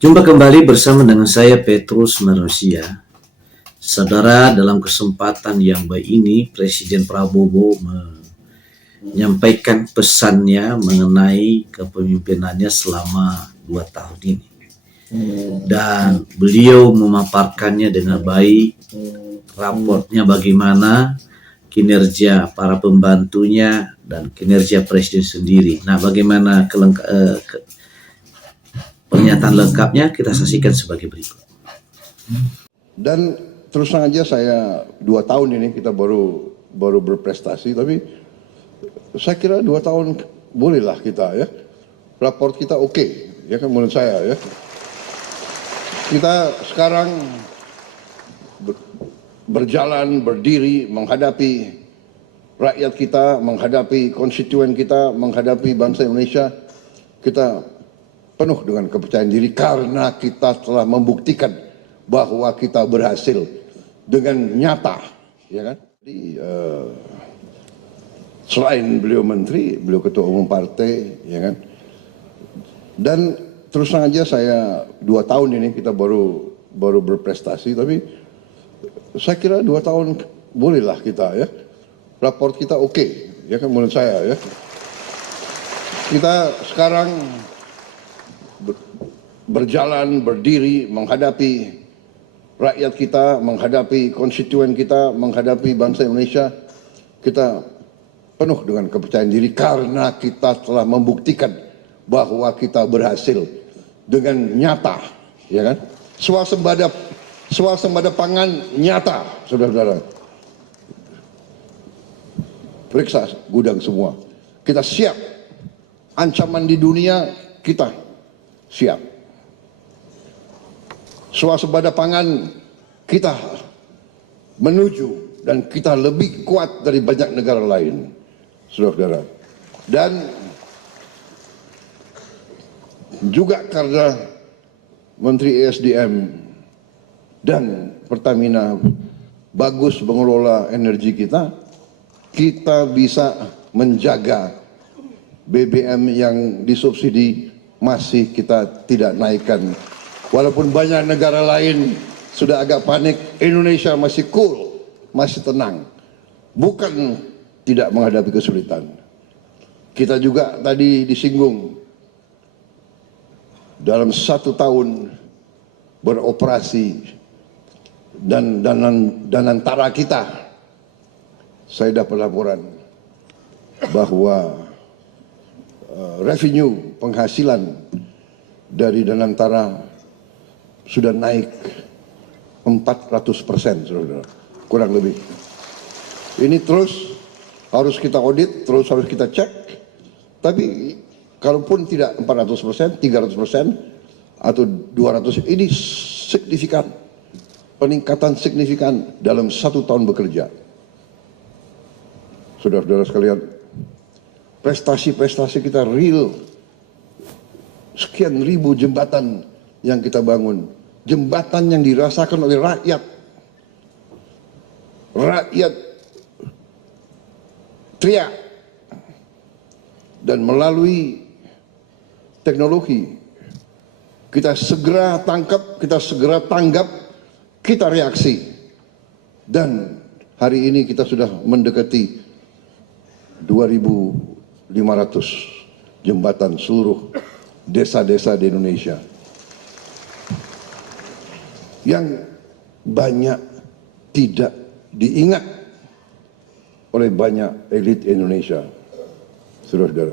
Jumpa kembali bersama dengan saya Petrus Manusia. Saudara, dalam kesempatan yang baik ini Presiden Prabowo menyampaikan pesannya mengenai kepemimpinannya selama 2 tahun ini. Dan beliau memaparkannya dengan baik, raportnya bagaimana, kinerja para pembantunya, dan kinerja Presiden sendiri. Nah, bagaimana pernyataan lengkapnya kita saksikan sebagai berikut. Dan terus terang aja saya 2 tahun ini kita baru berprestasi, tapi saya kira 2 tahun bolehlah kita ya. Raport kita oke, ya kan menurut saya ya. Kita sekarang berjalan, berdiri, menghadapi rakyat kita, menghadapi konstituen kita, menghadapi bangsa Indonesia. Kita penuh dengan kepercayaan diri karena kita telah membuktikan bahwa kita berhasil dengan nyata, ya kan? Jadi, selain beliau menteri, beliau ketua umum partai, ya kan? Dan terus terang aja saya 2 tahun ini kita baru berprestasi, tapi saya kira 2 tahun bolehlah kita ya. Raport kita oke, ya kan menurut saya ya. Kita sekarang berjalan, berdiri, menghadapi rakyat kita, menghadapi konstituen kita, menghadapi bangsa Indonesia. Kita penuh dengan kepercayaan diri karena kita telah membuktikan bahwa kita berhasil dengan nyata, ya kan? Swasembada pangan nyata, saudara-saudara. Periksa gudang semua. Kita siap. Ancaman di dunia kita siap. Swasembada pangan kita menuju dan kita lebih kuat dari banyak negara lain, saudara-saudara. Dan juga karena Menteri ESDM dan Pertamina bagus mengelola energi kita, kita bisa menjaga BBM yang disubsidi masih kita tidak naikkan. Walaupun banyak negara lain sudah agak panik, Indonesia masih cool, masih tenang. Bukan tidak menghadapi kesulitan. Kita juga tadi disinggung, dalam 1 tahun beroperasi dan antara kita, saya dapat laporan bahwa revenue penghasilan dari Danantara sudah naik 400%, saudara, kurang lebih. Ini terus harus kita audit, terus harus kita cek. Tapi kalaupun tidak 400%, 300% atau 200%, ini signifikan, peningkatan signifikan dalam 1 tahun bekerja. Saudara-saudara sekalian, prestasi-prestasi kita real. Sekian ribu jembatan yang kita bangun, jembatan yang dirasakan oleh rakyat. Rakyat teriak. Dan melalui teknologi kita segera tangkap, kita segera tanggap, kita reaksi. Dan hari ini kita sudah mendekati 2.500 jembatan seluruh desa-desa di Indonesia. Yang banyak tidak diingat oleh banyak elit Indonesia, saudara-saudara.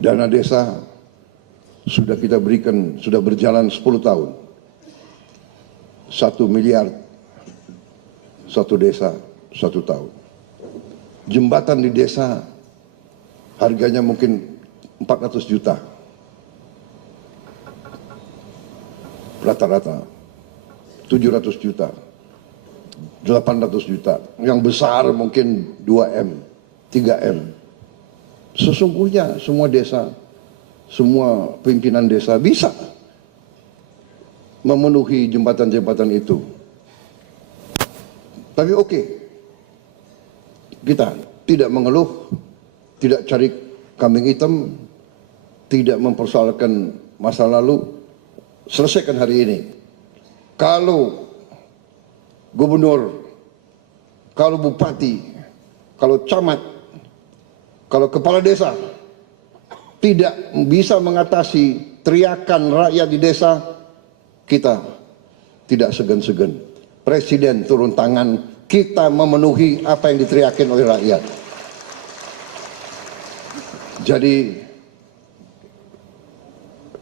Dana desa sudah kita berikan, sudah berjalan 10 tahun. 1 miliar 1 desa 1 tahun. Jembatan di desa harganya mungkin 400 juta. Rata-rata 700 juta, 800 juta. Yang besar mungkin 2M, 3M. Sesungguhnya semua desa, semua pimpinan desa bisa memenuhi jembatan-jembatan itu. Tapi oke, kita tidak mengeluh, tidak cari kambing hitam, tidak mempersoalkan masa lalu, selesaikan hari ini. Kalau gubernur, kalau bupati, kalau camat, kalau kepala desa tidak bisa mengatasi teriakan rakyat di desa, kita tidak segan-segan. Presiden turun tangan, kita memenuhi apa yang diteriakin oleh rakyat. Jadi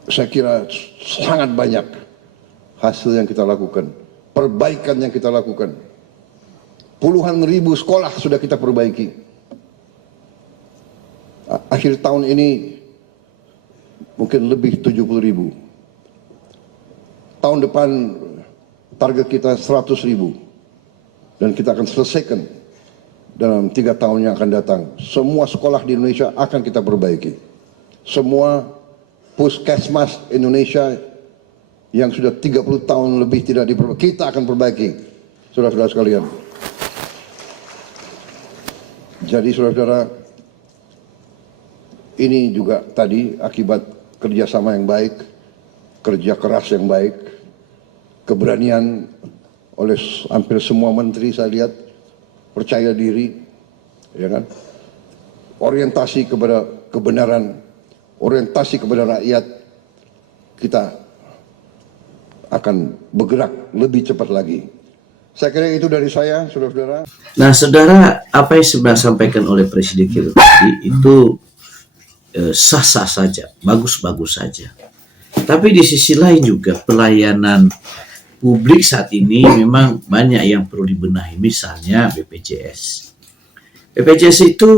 saya kira sangat banyak hasil yang kita lakukan, perbaikan yang kita lakukan. Puluhan ribu sekolah sudah kita perbaiki. Akhir tahun ini mungkin lebih 70.000. Tahun depan target kita 100.000. Dan kita akan selesaikan dalam 3 tahun yang akan datang. Semua sekolah di Indonesia akan kita perbaiki. Semua puskesmas Indonesia yang sudah 30 tahun lebih tidak diperbaiki, kita akan perbaiki, saudara-saudara sekalian. Jadi saudara-saudara, ini juga tadi akibat kerjasama yang baik, kerja keras yang baik, keberanian oleh hampir semua menteri saya lihat, percaya diri, ya kan? Orientasi kepada kebenaran, orientasi kepada rakyat, kita akan bergerak lebih cepat lagi. Saya kira itu dari saya, saudara-saudara. Nah, saudara, apa yang sudah disampaikan oleh Presiden kita tadi itu sah-sah saja, bagus-bagus saja. Tapi di sisi lain juga pelayanan publik saat ini memang banyak yang perlu dibenahi. Misalnya BPJS. BPJS itu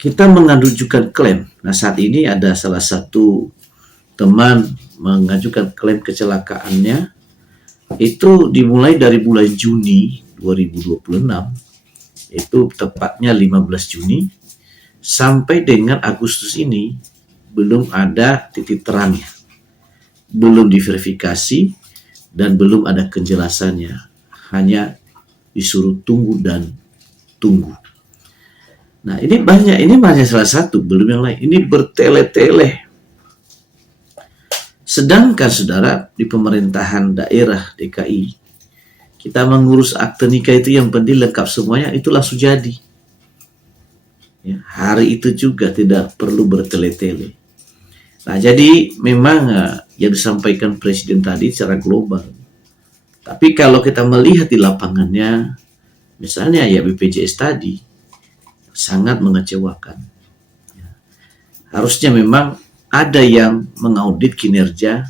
kita mengajukan klaim. Nah, saat ini ada salah satu teman mengajukan klaim kecelakaannya itu dimulai dari bulan Juni 2026, itu tepatnya 15 Juni, sampai dengan Agustus ini belum ada titik terangnya, belum diverifikasi, dan belum ada kejelasannya, hanya disuruh tunggu dan tunggu. Nah, ini banyak salah satu, belum yang lain, ini bertele-tele. Sedangkan saudara, di pemerintahan daerah DKI, kita mengurus akte nikah itu yang penting lengkap semuanya, itu langsung jadi. Ya, hari itu juga tidak perlu bertele-tele. Nah, jadi memang yang disampaikan Presiden tadi secara global. Tapi kalau kita melihat di lapangannya, misalnya ya BPJS tadi, sangat mengecewakan. Ya, harusnya memang ada yang mengaudit kinerja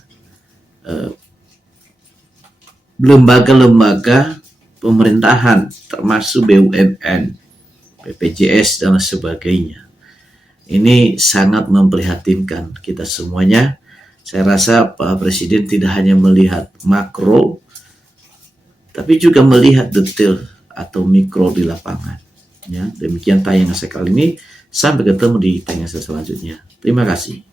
lembaga-lembaga pemerintahan, termasuk BUMN, BPJS, dan sebagainya. Ini sangat memprihatinkan kita semuanya. Saya rasa Pak Presiden tidak hanya melihat makro, tapi juga melihat detail atau mikro di lapangan. Ya, demikian tayangan saya kali ini. Sampai ketemu di tayangan saya selanjutnya. Terima kasih.